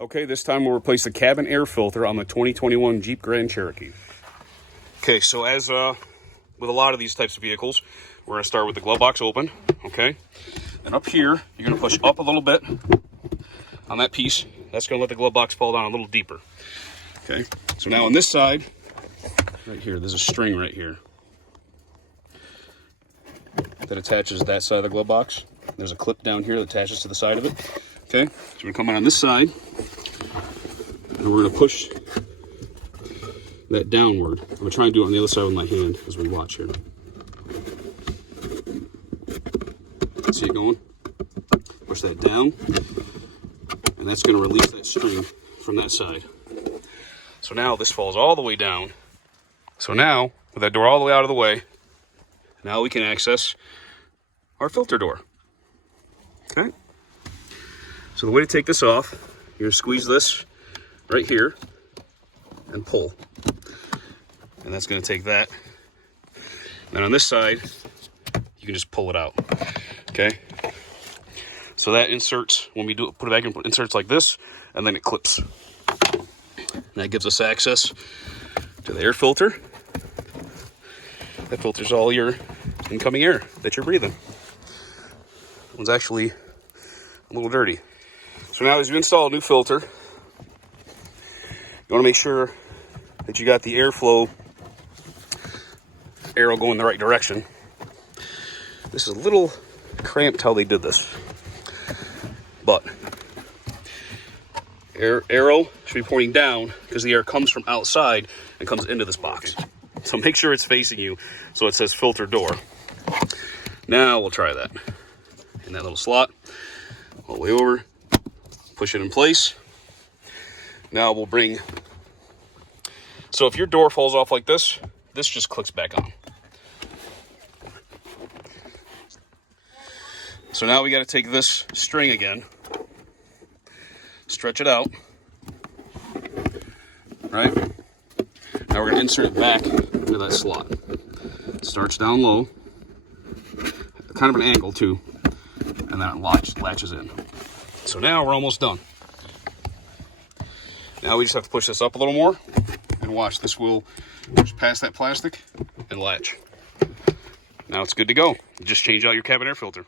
Okay, this time we'll replace the cabin air filter on the 2021 Jeep Grand Cherokee. Okay, so as with a lot of these types of vehicles, we're going to start with the glove box open, okay? And up here, you're going to push up a little bit on that piece. That's going to let the glove box fall down a little deeper. Okay, so now on this side, right here, there's a string right here that attaches that side of the glove box. There's a clip down here that attaches to the side of it. Okay, so we're going to come in on this side, and we're going to push that downward. I'm going to try and do it on the other side with my hand as we watch here. See it going? Push that down, and that's going to release that string from that side. So now this falls all the way down. So now, with that door all the way out of the way, now we can access our filter door. Okay? So the way to take this off, you're going to squeeze this right here and pull. And that's going to take that. And on this side, you can just pull it out. Okay? So that inserts, when we do put it back in, inserts like this, and then it clips. And that gives us access to the air filter. That filters all your incoming air that you're breathing. That one's actually a little dirty. So now as you install a new filter, you want to make sure that you got the airflow arrow going the right direction. This is a little cramped how they did this, but arrow should be pointing down because the air comes from outside and comes into this box. So make sure it's facing you so it says filter door. Now we'll try that. In that little slot, all the way over, push it in place. Now we'll bring, so if your door falls off like this, this just clicks back on. So now we got to take this string again, stretch it out, right? Now we're going to insert it back into that slot. Starts down low, kind of an angle too, and then it latches in. So now we're almost done. Now we just have to push this up a little more, and watch, this will push past that plastic and latch. Now it's good to go. You just change out your cabin air filter.